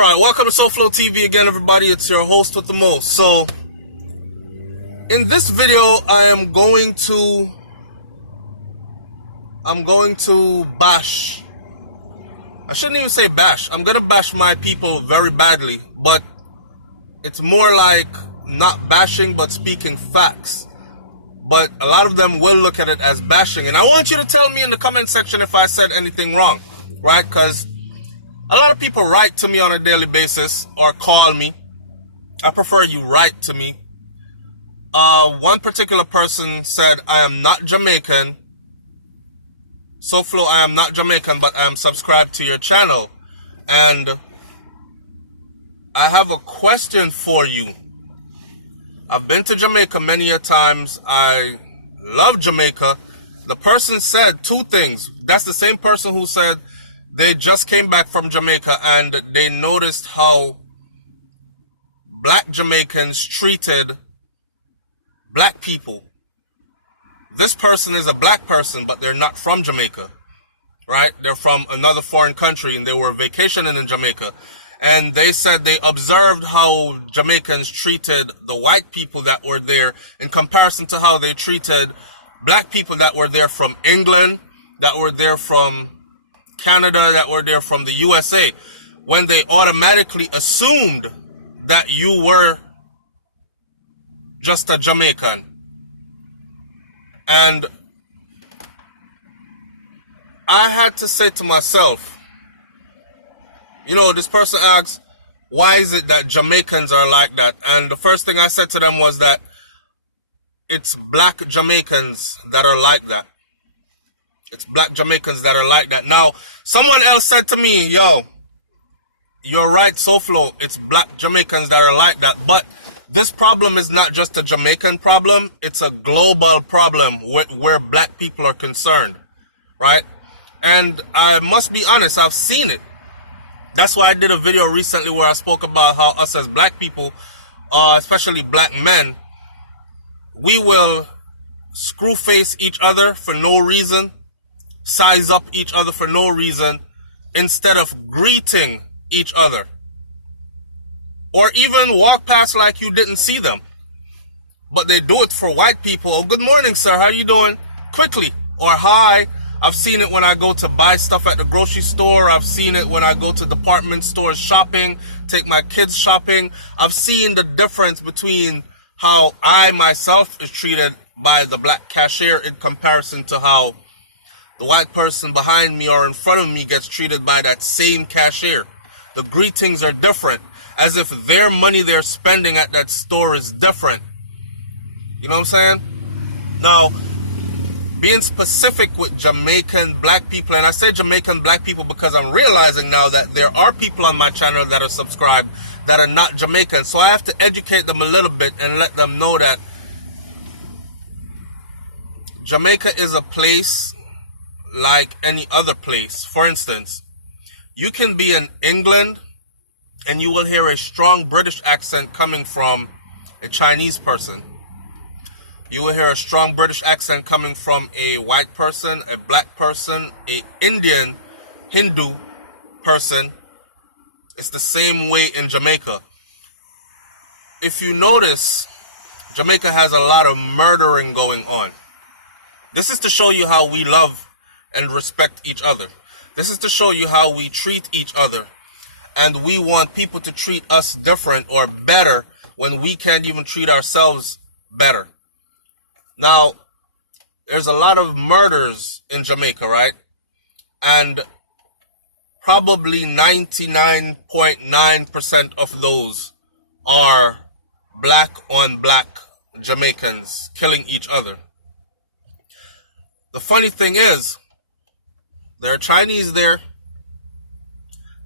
Alright, welcome to SouFLoTV again, everybody. It's your host with the most. So, in this video, I'm going to bash. I shouldn't even say bash. I'm gonna bash my people very badly, but it's more like not bashing, but speaking facts. But a lot of them will look at it as bashing, and I want you to tell me in the comment section if I said anything wrong, right? Because a lot of people write to me on a daily basis or call me. I prefer you write to me. One particular person said, I am not Jamaican. SouFlo, I am not Jamaican, but I am subscribed to your channel. And I have a question for you. I've been to Jamaica many a times. I love Jamaica. The person said two things. That's the same person who said they just came back from Jamaica and they noticed how black Jamaicans treated black people. This person is a black person, but they're not from Jamaica, right? They're from another foreign country and they were vacationing in Jamaica. And they said they observed how Jamaicans treated the white people that were there in comparison to how they treated black people that were there from England, that were there from Canada, that were there from the USA, when they automatically assumed that you were just a Jamaican. And I had to say to myself, you know, this person asks, why is it that Jamaicans are like that? And the first thing I said to them was that it's black Jamaicans that are like that. It's black Jamaicans that are like that. Now, someone else said to me, yo, you're right, SouFlo, it's black Jamaicans that are like that. But this problem is not just a Jamaican problem. It's a global problem where black people are concerned, right? And I must be honest, I've seen it. That's why I did a video recently where I spoke about how us as black people, especially black men, we will screw face each other for no reason, size up each other for no reason, instead of greeting each other. Or even walk past like you didn't see them. But they do it for white people. Oh, good morning, sir. How you doing? Quickly. Or hi. I've seen it when I go to buy stuff at the grocery store. I've seen it when I go to department stores shopping, take my kids shopping. I've seen the difference between how I myself is treated by the black cashier in comparison to how the white person behind me or in front of me gets treated by that same cashier. The greetings are different, as if their money they're spending at that store is different. You know what I'm saying? Now, being specific with Jamaican black people, and I say Jamaican black people because I'm realizing now that there are people on my channel that are subscribed that are not Jamaican. So I have to educate them a little bit and let them know that Jamaica is a place like any other place. For instance, you can be in England and you will hear a strong British accent coming from a Chinese person. You will hear a strong British accent coming from a white person, a black person, an Indian, Hindu person. It's the same way in Jamaica. If you notice, Jamaica has a lot of murdering going on. This is to show you how we love and respect each other. This is to show you how we treat each other. And we want people to treat us different or better when we can't even treat ourselves better. Now, there's a lot of murders in Jamaica, right? And probably 99.9% of those are black on black Jamaicans killing each other. The funny thing is, there are Chinese there.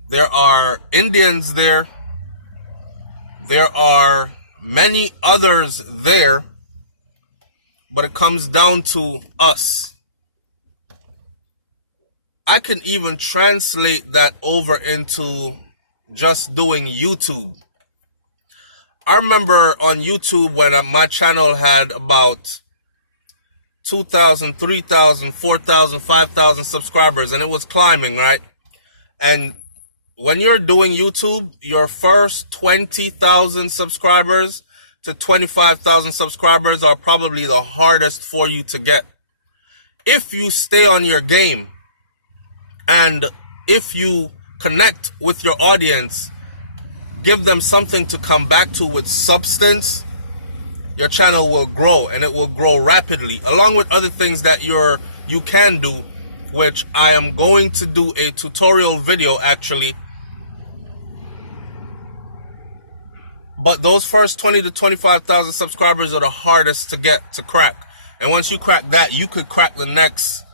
There are Indians there. There are many others there. But it comes down to us. I can even translate that over into just doing YouTube. I remember on YouTube when my channel had about 2,000, 3,000, 4,000, 5,000 subscribers, and it was climbing, right? And when you're doing YouTube, your first 20,000 subscribers to 25,000 subscribers are probably the hardest for you to get. If you stay on your game and if you connect with your audience, give them something to come back to with substance, your channel will grow, and it will grow rapidly, along with other things that you can do, which I am going to do a tutorial video actually. But those first 20 to 25,000 subscribers are the hardest to get, to crack. And once you crack that, you could crack the next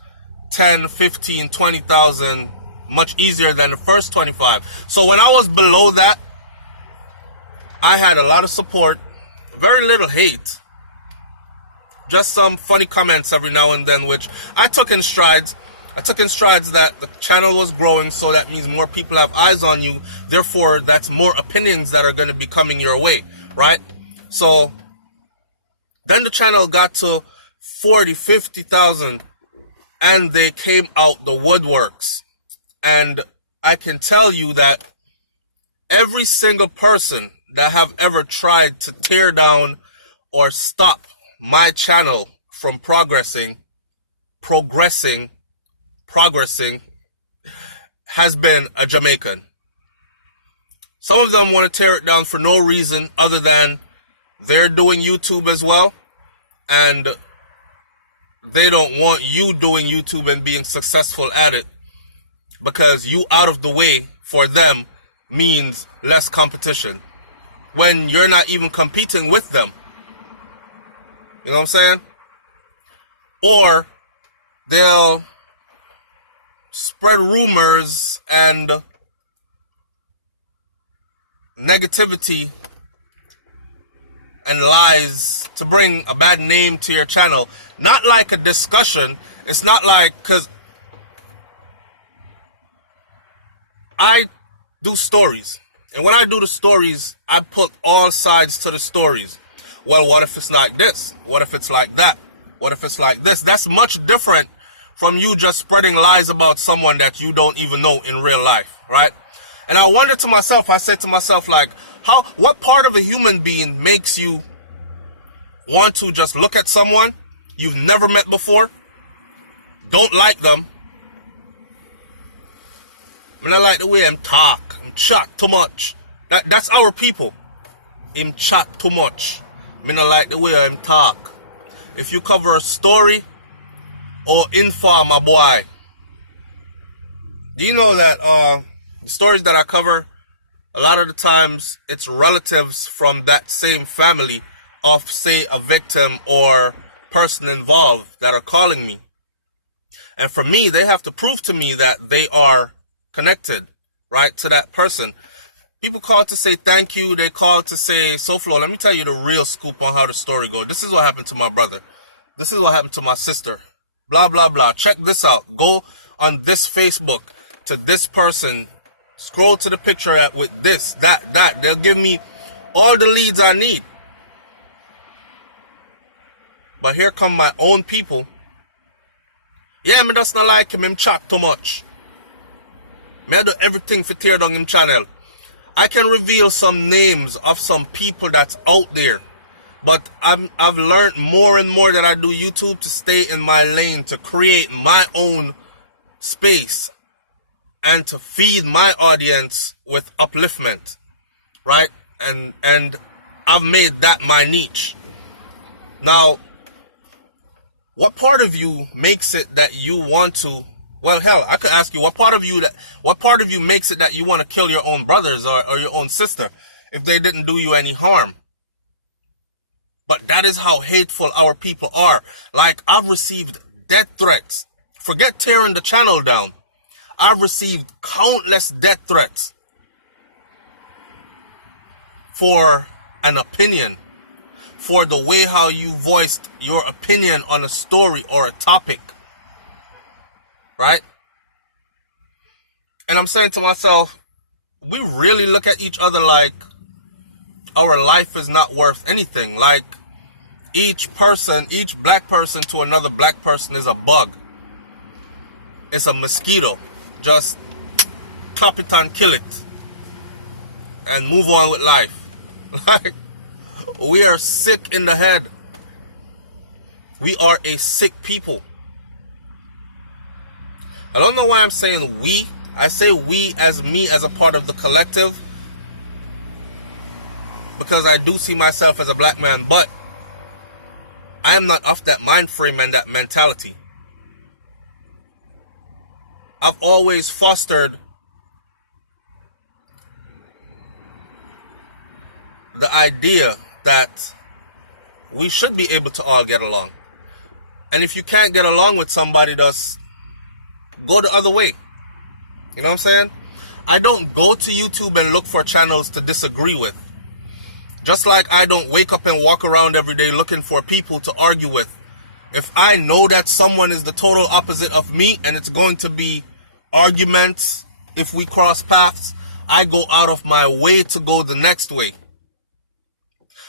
10, 15, 20,000 much easier than the first 25. So when I was below that, I had a lot of support, very little hate, just some funny comments every now and then, which I took in strides. I took in strides that the channel was growing, so that means more people have eyes on you. Therefore, that's more opinions that are going to be coming your way, right? So then the channel got to 40, 50,000, and they came out the woodworks. And I can tell you that every single person that have ever tried to tear down or stop my channel from progressing has been a Jamaican. Some of them want to tear it down for no reason other than they're doing YouTube as well, and they don't want you doing YouTube and being successful at it, because you out of the way for them means less competition when you're not even competing with them. You know what I'm saying? Or they'll spread rumors and negativity and lies to bring a bad name to your channel. Not like a discussion. It's not like, because I do stories, and when I do the stories, I put all sides to the stories. Well, what if it's like this? What if it's like that? What if it's like this? That's much different from you just spreading lies about someone that you don't even know in real life, right? And I wonder to myself, I said to myself, like, what part of a human being makes you want to just look at someone you've never met before, don't like them, I mean, I like the way him talk, him chat too much. That's our people. Him chat too much. I mean, I like the way him talk. If you cover a story or inform a boy, do you know that the stories that I cover, a lot of the times it's relatives from that same family of, say, a victim or person involved that are calling me. And for me, they have to prove to me that they are connected, right, to that person. People call to say thank you. They call to say, SouFlo, let me tell you the real scoop on how the story goes. This is what happened to my brother. This is what happened to my sister. Blah, blah, blah. Check this out. Go on this Facebook to this person. Scroll to the picture with this, that. They'll give me all the leads I need. But here come my own people. Yeah, me just not like him chat too much. Me I do everything for tear down him channel. I can reveal some names of some people that's out there. But I've learned more and more that I do YouTube to stay in my lane, to create my own space, and to feed my audience with upliftment, right? And I've made that my niche. Now, what part of you makes it that you want to, well, hell, I could ask you, what part of you makes it that you want to kill your own brothers or your own sister if they didn't do you any harm? But that is how hateful our people are. Like, I've received death threats. Forget tearing the channel down. I've received countless death threats for an opinion, for the way how you voiced your opinion on a story or a topic, right? And I'm saying to myself, we really look at each other like our life is not worth anything. Like, each person, each black person to another black person is a bug. It's a mosquito. Just clap it and kill it and move on with life. Like, we are sick in the head. We are a sick people. I don't know why I'm saying we. I say we as me as a part of the collective, because I do see myself as a black man, but I am not of that mind frame and that mentality. I've always fostered the idea that we should be able to all get along. And if you can't get along with somebody, just go the other way. You know what I'm saying? I don't go to YouTube and look for channels to disagree with. Just like I don't wake up and walk around every day looking for people to argue with. If I know that someone is the total opposite of me and it's going to be arguments if we cross paths, I go out of my way to go the next way.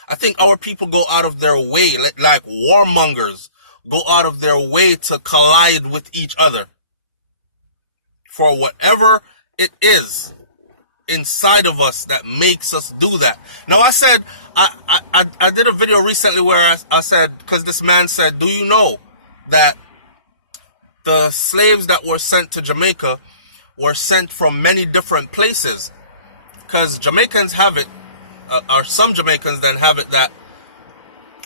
I think our people go out of their way, like warmongers, go out of their way to collide with each other for whatever it is inside of us that makes us do that. Now, I said, I did a video recently where I said, because this man said, do you know that the slaves that were sent to Jamaica were sent from many different places? Because Jamaicans have it, or some Jamaicans then have it, that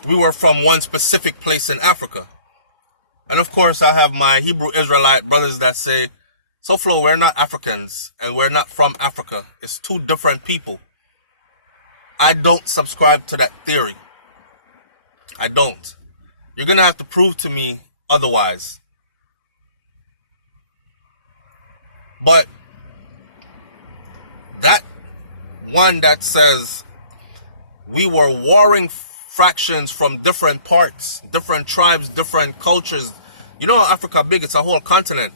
we were from one specific place in Africa. And of course, I have my Hebrew Israelite brothers that say, SouFlo, we're not Africans and we're not from Africa. It's two different people. I don't subscribe to that theory. I don't. You're going to have to prove to me otherwise. But that one that says we were warring fractions from different parts, different tribes, different cultures. You know how Africa big? It's a whole continent.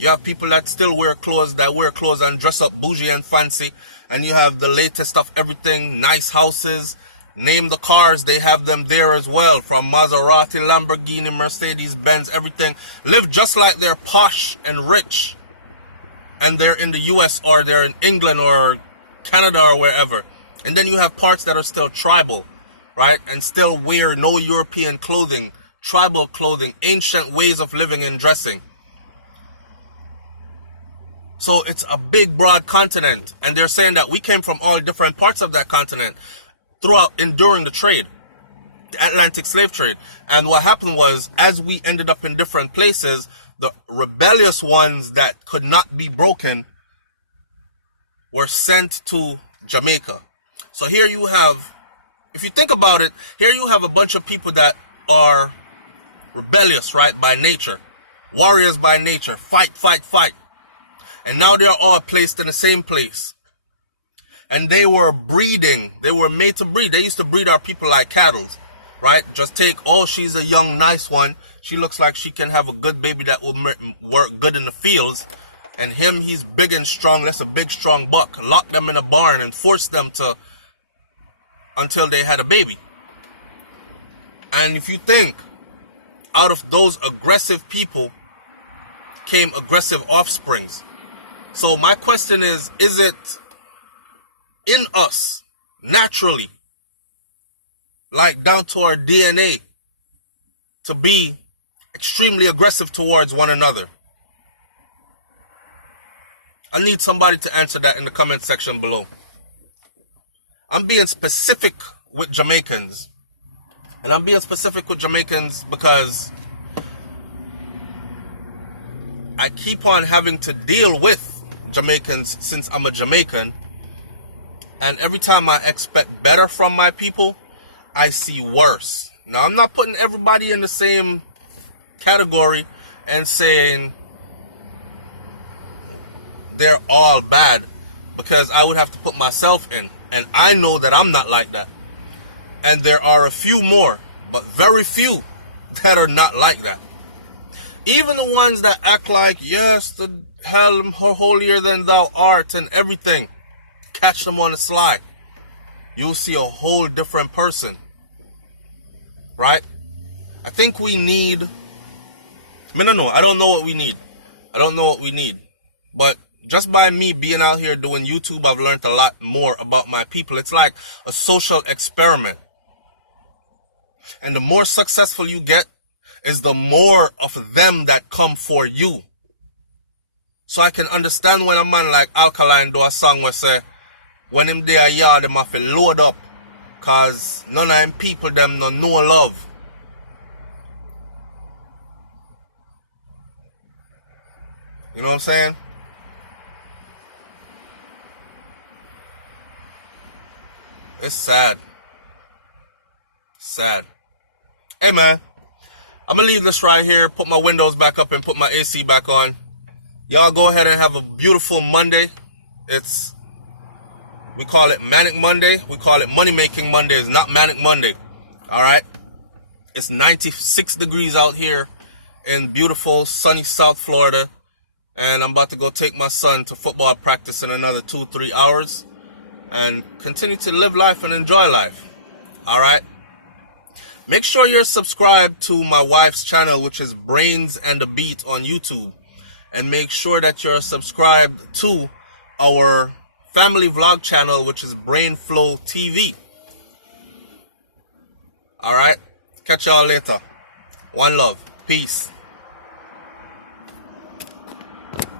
You have people that still wear clothes, and dress up bougie and fancy. And you have the latest of everything, nice houses. Name the cars, they have them there as well. From Maserati, Lamborghini, Mercedes, Benz, everything. Live just like they're posh and rich. And they're in the US or they're in England or Canada or wherever. And then you have parts that are still tribal, right? And still wear no European clothing, tribal clothing, ancient ways of living and dressing. So it's a big, broad continent. And they're saying that we came from all different parts of that continent during the trade, the Atlantic slave trade. And what happened was, as we ended up in different places, the rebellious ones that could not be broken were sent to Jamaica. So here you have, if you think about it, here you have a bunch of people that are rebellious, right, by nature. Warriors by nature. Fight, fight, fight. And now they are all placed in the same place. And they were breeding. They were made to breed. They used to breed our people like cattle, right? Just take, oh, she's a young, nice one. She looks like she can have a good baby that will work good in the fields. And him, he's big and strong. That's a big, strong buck. Lock them in a barn and force them to, until they had a baby. And if you think, out of those aggressive people came aggressive offsprings. So my question is it in us, naturally, like down to our DNA, to be extremely aggressive towards one another? I need somebody to answer that in the comment section below. I'm being specific with Jamaicans. And I'm being specific with Jamaicans because I keep on having to deal with Jamaicans since I'm a Jamaican. And every time I expect better from my people, I see worse. Now, I'm not putting everybody in the same category and saying they're all bad, because I would have to put myself in. And I know that I'm not like that. And there are a few more, but very few, that are not like that. Even the ones that act like, yes, the hell holier than thou art and everything, catch them on the sly. You'll see a whole different person. Right? I think we need, I don't know what we need. I don't know what we need. But Just by me being out here doing YouTube, I've learned a lot more about my people. It's like a social experiment. And the more successful you get, is the more of them that come for you. So I can understand when a man like Alkaline do a song where say, when him there yard, them have to load up. Cause none of them people them no know love. You know what I'm saying? It's sad. Sad. Hey man, I'm gonna leave this right here, put my windows back up and put my AC back on. Y'all go ahead and have a beautiful Monday. We call it Manic Monday. We call it Money Making Monday. It's not Manic Monday. Alright? It's 96 degrees out here in beautiful sunny South Florida. And I'm about to go take my son to football practice in another 2-3 hours. And continue to live life and enjoy life. Alright? Make sure you're subscribed to my wife's channel, which is BRAINS&THEBEAT on YouTube. And make sure that you're subscribed to our family vlog channel, which is SouFLoTV. Alright? Catch y'all later. One love. Peace.